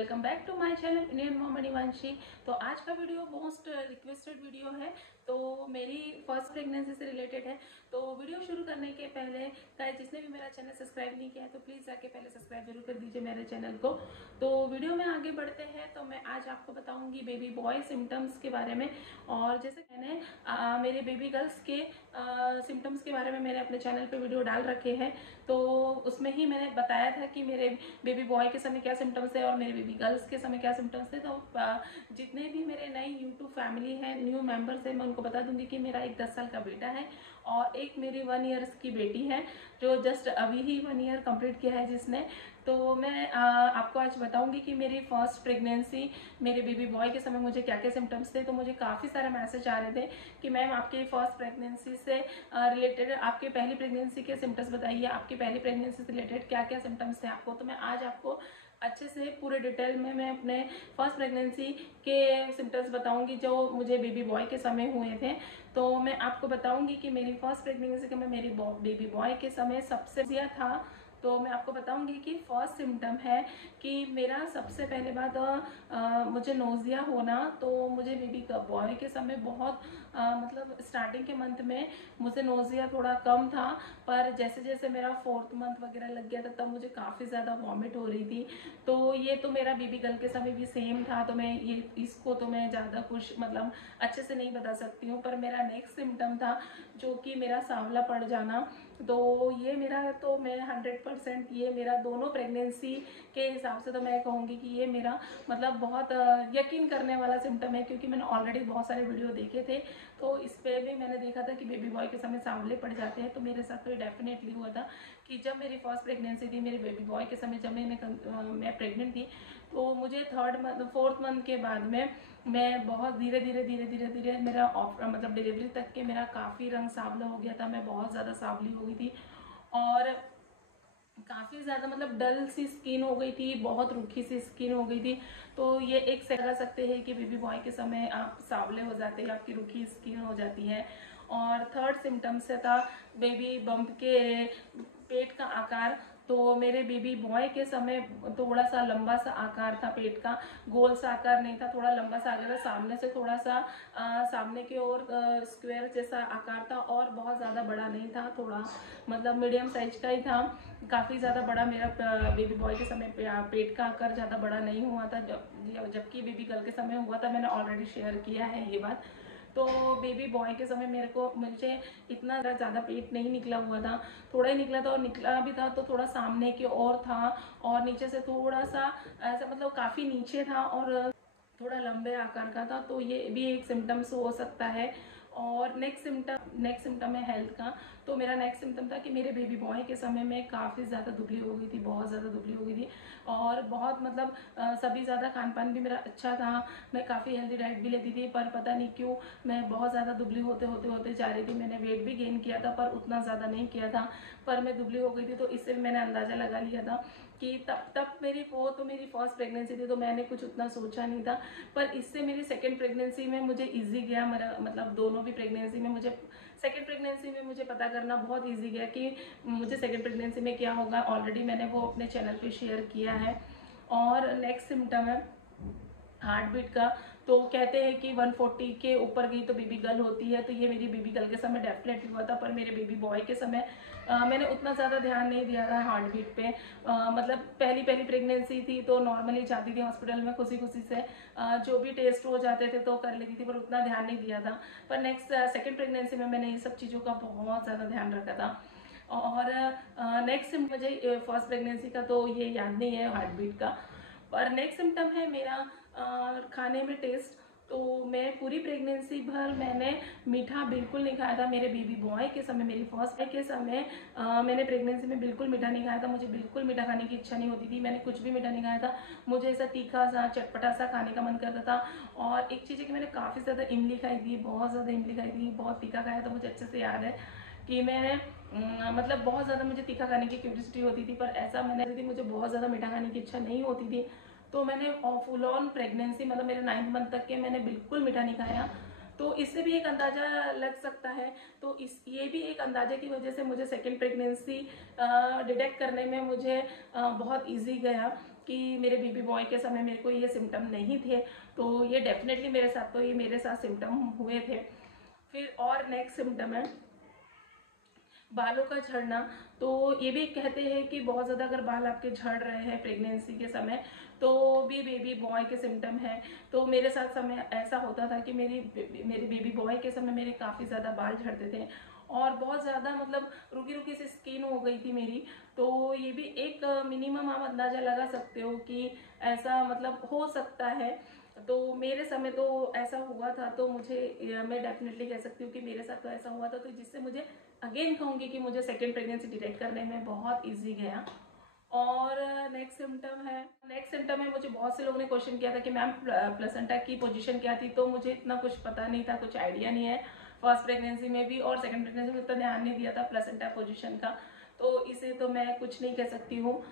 Welcome back to my channel Indian mom Manivanshi. तो आज का वीडियो मोस्ट रिक्वेस्टेड वीडियो है। तो मेरी फर्स्ट प्रेगनेंसी से रिलेटेड है। तो वीडियो शुरू करने के पहले गाइस, जिसने भी मेरा चैनल सब्सक्राइब नहीं किया है तो प्लीज़ जाके पहले सब्सक्राइब जरूर कर दीजिए मेरे चैनल को। तो वीडियो में आगे बढ़ते हैं। तो मैं आज आपको बताऊंगी बेबी बॉय सिम्टम्स के बारे में। और जैसे मैंने मेरे बेबी गर्ल्स के सिम्टम्स के बारे में मैंने अपने चैनल पे वीडियो डाल रखे हैं। तो उसमें ही मैंने बताया था कि मेरे बेबी बॉय के समय क्या सिम्टम्स है और मेरे बेबी गर्ल्स के समय क्या सिम्टम्स थे। तो जितने भी मेरे नए यूट्यूब फैमिली है, न्यू मेंबर्स है, मैं उनको बता दूंगी कि मेरा एक 10 साल का बेटा है और एक मेरी 1 ईयर्स की बेटी है जो जस्ट अभी ही 1 ईयर कंप्लीट किया है जिसने। तो मैं आपको आज बताऊंगी कि मेरी फर्स्ट प्रेगनेंसी मेरे बेबी बॉय के समय मुझे क्या क्या सिम्टम्स थे। तो मुझे काफ़ी सारे मैसेज आ रहे थे कि मैम आपकी फर्स्ट प्रेगनेंसी से रिलेटेड आपके पहली प्रेगनेंसी के सिम्टम्स बताइए, आपकी पहली प्रेगनेंसी से रिलेटेड क्या क्या सिम्टम्स थे आपको। तो मैं आज आपको अच्छे से पूरे डिटेल में मैं अपने फर्स्ट प्रेगनेंसी के सिम्टम्स बताऊंगी जो मुझे बेबी बॉय के समय हुए थे। तो मैं आपको बताऊंगी कि मेरी फर्स्ट प्रेगनेंसी के में मेरी बेबी बॉय के समय सबसे ज़्यादा था। तो मैं आपको बताऊंगी कि फर्स्ट सिम्टम है कि मेरा सबसे पहले बात मुझे नोजिया होना। तो मुझे बेबी बॉय के समय बहुत मतलब स्टार्टिंग के मंथ में मुझे नोजिया थोड़ा कम था, पर जैसे जैसे मेरा 4th मंथ वगैरह लग गया था तब मुझे काफ़ी ज़्यादा वॉमिट हो रही थी। तो ये तो मेरा बेबी गर्ल के समय भी सेम था। तो मैं ये इसको तो मैं ज़्यादा कुछ मतलब अच्छे से नहीं बता सकती हूँ। पर मेरा नेक्स्ट सिम्टम था जो कि मेरा सांवला पड़ जाना। तो ये मेरा तो मैं 100% ये मेरा दोनों प्रेगनेंसी के हिसाब से तो मैं कहूँगी कि ये मेरा मतलब बहुत यकीन करने वाला सिम्टम है, क्योंकि मैंने ऑलरेडी बहुत सारे वीडियो देखे थे। तो इस पर भी मैंने देखा था कि बेबी बॉय के समय सांवले पड़ जाते हैं। तो मेरे साथ तो डेफिनेटली हुआ था कि जब मेरी फर्स्ट प्रेगनेंसी थी मेरे बेबी बॉय के समय, जब मैं प्रेग्नेंट थी, तो मुझे 4th मंथ के बाद में मैं बहुत धीरे धीरे मेरा मतलब डिलीवरी तक के मेरा काफ़ी रंग सांवला हो गया था। मैं बहुत ज़्यादा सांवली हो गई थी और काफ़ी ज़्यादा मतलब डल सी स्किन हो गई थी, बहुत रूखी सी स्किन हो गई थी। तो ये एक से लगा सकते हैं कि बेबी बॉय के समय आप सांवले हो जाते हैं, आपकी रूखी स्किन हो जाती है। और थर्ड सिम्टम से था बेबी बम्प के पेट का आकार। तो मेरे बेबी बॉय के समय थोड़ा सा लंबा सा आकार था पेट का, गोल सा आकार नहीं था, थोड़ा लंबा सा आकार था, सामने से थोड़ा सा सामने की ओर स्क्वायर जैसा आकार था और बहुत ज़्यादा बड़ा नहीं था, थोड़ा मतलब मीडियम साइज का ही था। काफ़ी ज़्यादा बड़ा मेरा बेबी बॉय के समय पेट का आकार ज़्यादा बड़ा नहीं हुआ था, जबकि बेबी गर्ल के समय हुआ था। मैंने ऑलरेडी शेयर किया है ये बात। तो बेबी बॉय के समय मुझे इतना ज़्यादा पेट नहीं निकला हुआ था, थोड़ा ही निकला था और निकला भी था तो थोड़ा सामने की ओर था और नीचे से थोड़ा सा ऐसा मतलब काफ़ी नीचे था और थोड़ा लंबे आकार का था। तो ये भी एक सिम्टम्स हो सकता है। और नेक्स्ट सिम्टम है हेल्थ का। तो मेरा नेक्स्ट सिम्टम था कि मेरे बेबी बॉय के समय में काफ़ी ज़्यादा दुबली हो गई थी, बहुत ज़्यादा दुबली हो गई थी और बहुत मतलब सभी ज़्यादा खान पान भी मेरा अच्छा था, मैं काफ़ी हेल्दी डाइट भी लेती थी, पर पता नहीं क्यों मैं बहुत ज़्यादा दुबली होते जा रही थी। मैंने वेट भी गेन किया था पर उतना ज़्यादा नहीं किया था, पर मैं दुबली हो गई थी। तो इससे मैंने अंदाज़ा लगा लिया था कि तब मेरी फर्स्ट प्रेगनेंसी थी तो मैंने कुछ उतना सोचा नहीं था। पर इससे मेरी सेकेंड प्रेगनेंसी में मुझे इजी गया, मेरा मतलब दोनों भी प्रेगनेंसी में मुझे सेकेंड प्रेगनेंसी में मुझे पता करना बहुत इजी गया कि मुझे सेकेंड प्रेगनेंसी में क्या होगा। ऑलरेडी मैंने वो अपने चैनल पे शेयर किया है। और नेक्स्ट सिम्टम है हार्ट बीट का। तो कहते हैं कि 140 के ऊपर गई तो बेबी गर्ल होती है। तो ये मेरी बेबी गर्ल के समय डेफिनेटली हुआ था, पर मेरे बेबी बॉय के समय मैंने उतना ज़्यादा ध्यान नहीं दिया था हार्ट बीट पे। मतलब पहली प्रेगनेंसी थी तो नॉर्मली जाती थी हॉस्पिटल में खुशी खुशी से, जो भी टेस्ट हो जाते थे तो कर लेती थी, पर उतना ध्यान नहीं दिया था। पर नेक्स्ट सेकेंड प्रेगनेंसी में मैंने ये सब चीज़ों का बहुत ज़्यादा ध्यान रखा था। और नेक्स्ट मुझे फर्स्ट प्रेगनेंसी का तो ये याद नहीं है हार्ट बीट का। और नेक्स्ट सिम्टम है मेरा खाने में टेस्ट। तो मैं पूरी प्रेगनेंसी भर मैंने मीठा बिल्कुल नहीं खाया था। मेरे बेबी बॉय के समय, मेरी फर्स्ट बॉय के समय मैंने प्रेगनेंसी में बिल्कुल मीठा नहीं खाया था। मुझे बिल्कुल मीठा खाने की इच्छा नहीं होती थी, मैंने कुछ भी मीठा नहीं खाया था। मुझे ऐसा तीखा सा चटपटा सा खाने का मन करता था। और एक चीज़ है कि मैंने काफ़ी ज़्यादा इमली खाई थी, बहुत ज़्यादा इमली खाई थी, बहुत तीखा खाया था। मुझे अच्छे से याद है कि मैं मतलब बहुत ज़्यादा मुझे तीखा खाने की क्यूरियोसिटी होती थी, पर ऐसा मैंने मुझे बहुत ज़्यादा मीठा खाने की इच्छा नहीं होती थी। तो मैंने फुल ऑन प्रेगनेंसी मतलब मेरे 9th मंथ तक के मैंने बिल्कुल मीठा नहीं खाया। तो इससे भी एक अंदाज़ा लग सकता है। तो ये भी एक अंदाजे की वजह से मुझे सेकेंड प्रेगनेंसी डिटेक्ट करने में मुझे बहुत ईजी गया कि मेरे बेबी बॉय के समय मेरे को ये सिम्टम नहीं थे। तो ये डेफिनेटली मेरे साथ सिम्टम हुए थे। फिर और नेक्स्ट सिम्टम है बालों का झड़ना। तो ये भी कहते हैं कि बहुत ज़्यादा अगर बाल आपके झड़ रहे हैं प्रेगनेंसी के समय तो भी बेबी बॉय के सिम्टम है। तो मेरे साथ समय ऐसा होता था कि मेरे बेबी बॉय के समय मेरे काफ़ी ज़्यादा बाल झड़ते थे और बहुत ज़्यादा मतलब रुकी रुकी सी स्किन हो गई थी मेरी। तो ये भी एक मिनिमम आप अंदाज़ा लगा सकते हो कि ऐसा मतलब हो सकता है। तो मेरे समय तो ऐसा हुआ था। तो मैं डेफिनेटली कह सकती हूँ कि मेरे साथ तो ऐसा हुआ था, तो जिससे मुझे अगेन कहूँगी कि मुझे सेकेंड प्रेगनेंसी डिटेक्ट करने में बहुत ईजी गया। और नेक्स्ट सिम्टम है मुझे बहुत से लोगों ने क्वेश्चन किया था कि मैम प्लेसेंटा की पोजीशन क्या थी। तो मुझे इतना कुछ पता नहीं था, कुछ आइडिया नहीं है फर्स्ट प्रेगनेंसी में भी और सेकेंड प्रेगनेंसी में इतना ध्यान नहीं दिया था प्लेसेंटा पोजीशन का। तो इसे तो मैं कुछ नहीं कह सकती हूँ।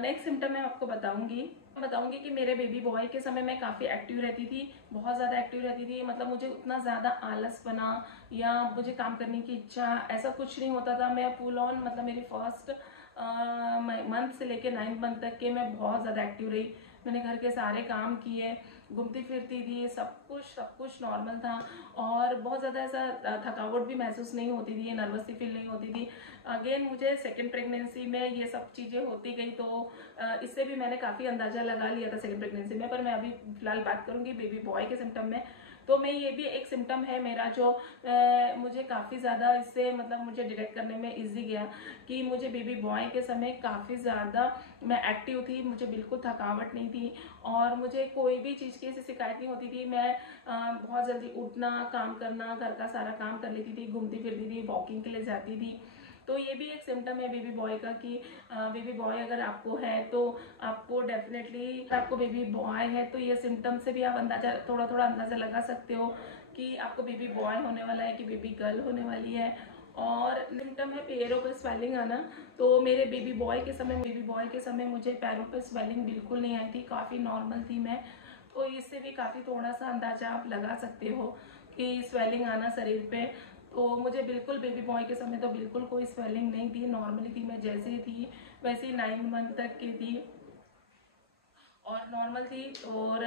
नेक्स्ट सिम्टम मैं आपको बताऊंगी कि मेरे बेबी बॉय के समय मैं काफ़ी एक्टिव रहती थी, बहुत ज़्यादा एक्टिव रहती थी। मतलब मुझे उतना ज़्यादा आलस बना या मुझे काम करने की इच्छा ऐसा कुछ नहीं होता था। मैं फुल ऑन मतलब मेरी फर्स्ट मंथ से लेके 9th मंथ तक के मैं बहुत ज़्यादा एक्टिव रही। मैंने घर के सारे काम किए, घूमती फिरती थी, सब कुछ नॉर्मल था और बहुत ज़्यादा ऐसा थकावट भी महसूस नहीं होती थी, नर्वस सी फील नहीं होती थी। अगेन मुझे सेकेंड प्रेगनेंसी में ये सब चीज़ें होती गई। तो इससे भी मैंने काफ़ी अंदाज़ा लगा लिया था सेकेंड प्रेगनेंसी में। पर मैं अभी फिलहाल बात करूँगी बेबी बॉय के सिम्टम में। तो मैं ये भी एक सिम्टम है मेरा जो मुझे काफ़ी ज़्यादा इससे मतलब मुझे डिटेक्ट करने में इजी गया कि मुझे बेबी बॉय के समय काफ़ी ज़्यादा मैं एक्टिव थी, मुझे बिल्कुल थकावट नहीं थी और मुझे कोई भी चीज़ की ऐसी शिकायत नहीं होती थी। मैं बहुत जल्दी उठना, काम करना, घर का सारा काम कर लेती थी, घूमती फिरती थी, वॉकिंग के लिए जाती थी। तो ये भी एक सिम्टम है बेबी बॉय का कि बेबी बॉय अगर आपको है तो आपको डेफिनेटली आपको बेबी बॉय है तो ये सिम्टम से भी आप थोड़ा थोड़ा अंदाज़ा लगा सकते हो कि आपको बेबी बॉय होने वाला है कि बेबी गर्ल होने वाली है। और सिम्टम है पैरों पर स्वेलिंग आना। तो मेरे बेबी बॉय के समय मुझे पैरों पर स्वेलिंग बिल्कुल नहीं आई थी, काफ़ी नॉर्मल थी मैं। तो इससे भी काफ़ी थोड़ा सा अंदाजा आप लगा सकते हो कि स्वेलिंग आना शरीर पे। तो मुझे बिल्कुल बेबी बॉय के समय तो बिल्कुल कोई स्वेलिंग नहीं थी, नॉर्मली थी, मैं जैसी थी वैसे ही 9 मंथ तक की थी और नॉर्मल थी। और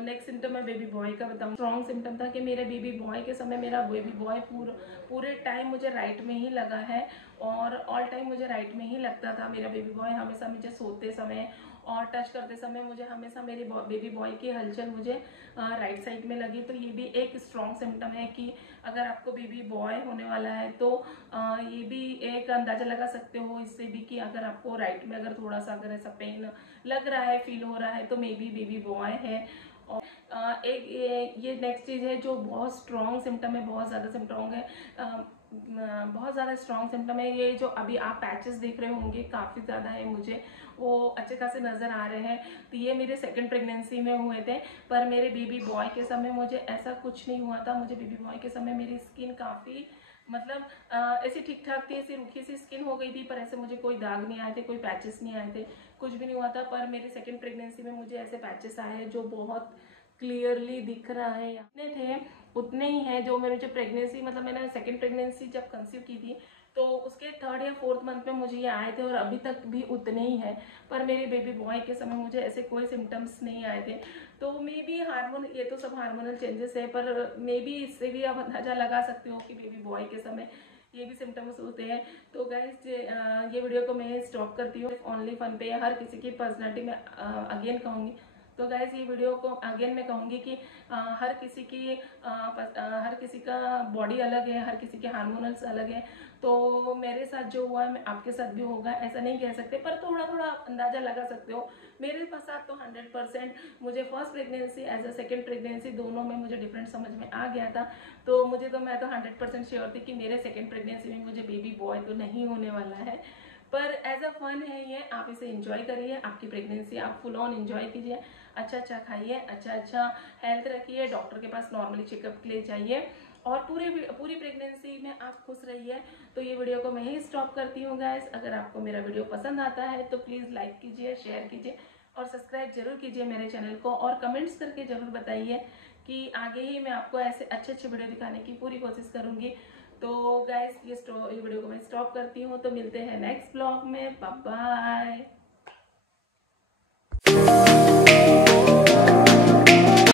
नेक्स्ट सिम्टम मैं बेबी बॉय का बताऊँ। स्ट्रॉन्ग सिम्टम था कि मेरे बेबी बॉय के समय मेरा बेबी बॉय पूरे टाइम मुझे राइट में ही लगा है और ऑल टाइम मुझे राइट में ही लगता था। मेरा बेबी बॉय हमेशा मुझे सोते समय और टच करते समय मुझे हमेशा मेरे बेबी बॉय की हलचल मुझे राइट साइड में लगी। तो ये भी एक स्ट्रॉन्ग सिम्टम है कि अगर आपको बेबी बॉय होने वाला है तो ये भी एक अंदाज़ा लगा सकते हो इससे भी कि अगर आपको राइट में अगर थोड़ा सा अगर ऐसा पेन लग रहा है, फील हो रहा है तो मे बी बेबी बॉय है। और एक ये नेक्स्ट चीज़ है जो बहुत स्ट्रॉन्ग सिम्टम है, बहुत ज़्यादा स्ट्रॉन्ग है, बहुत ज़्यादा स्ट्रॉन्ग सिम्टम है। ये जो अभी आप पैचेस देख रहे होंगे काफ़ी ज़्यादा है, मुझे वो अच्छे खासे नज़र आ रहे हैं। तो ये मेरे सेकंड प्रेगनेंसी में हुए थे। पर मेरे बेबी बॉय के समय मुझे ऐसा कुछ नहीं हुआ था। मुझे बेबी बॉय के समय मेरी स्किन काफ़ी मतलब ऐसी ठीक ठाक थी, ऐसी रूखी सी स्किन हो गई थी पर ऐसे मुझे कोई दाग नहीं आए थे, कोई पैचेस नहीं आए थे, कुछ भी नहीं हुआ था। पर मेरे सेकंड प्रेगनेंसी में मुझे ऐसे पैचेस आए हैं जो बहुत क्लियरली दिख रहा है। इतने थे उतने ही हैं जो मेरे जो प्रेगनेंसी मतलब मैंने सेकंड प्रेगनेंसी जब कंसीव की थी तो उसके 3rd या 4th मंथ में मुझे ये आए थे और अभी तक भी उतने ही हैं। पर मेरे बेबी बॉय के समय मुझे ऐसे कोई सिम्टम्स नहीं आए थे। तो मे बी ये तो सब हार्मोनल चेंजेस है, पर मे बी इससे भी आप अंदाजा लगा सकते हो कि बेबी बॉय के समय ये भी सिम्टम्स होते हैं। तो गाइस ये वीडियो को मैं स्टॉप करती हूँ। ओनली फन पे हर किसी की पर्सनैलिटी में अगेन कहूँगी। तो गाइस ये वीडियो को अगेन मैं कहूँगी कि हर किसी का बॉडी अलग है, हर किसी के हार्मोनल्स अलग है। तो मेरे साथ जो हुआ है आपके साथ भी होगा ऐसा नहीं कह सकते, पर थोड़ा थोड़ा अंदाजा लगा सकते हो। मेरे साथ तो 100% मुझे फर्स्ट प्रेगनेंसी एज अ सेकेंड प्रेगनेंसी दोनों में मुझे डिफरेंट समझ में आ गया था। तो मैं तो 100% श्योर थी कि मेरे सेकेंड प्रेगनेंसी में मुझे बेबी बॉय तो नहीं होने वाला है। पर एज अ फन है ये, आप इसे एंजॉय करिए। आपकी प्रेगनेंसी आप फुल ऑन एंजॉय कीजिए, अच्छा खाइए, अच्छा हेल्थ रखिए, डॉक्टर के पास नॉर्मली चेकअप के लिए जाइए और पूरी प्रेगनेंसी में आप खुश रहिए। तो ये वीडियो को मैं ही स्टॉप करती हूँ गाइस। अगर आपको मेरा वीडियो पसंद आता है तो प्लीज़ लाइक कीजिए, शेयर कीजिए और सब्सक्राइब जरूर कीजिए मेरे चैनल को और कमेंट्स करके ज़रूर बताइए कि आगे ही मैं आपको ऐसे अच्छे अच्छे वीडियो दिखाने की पूरी कोशिश करूंगी। तो गाइस ये वीडियो को मैं स्टॉप करती हूँ, तो मिलते हैं नेक्स्ट ब्लॉग में। Bye bye.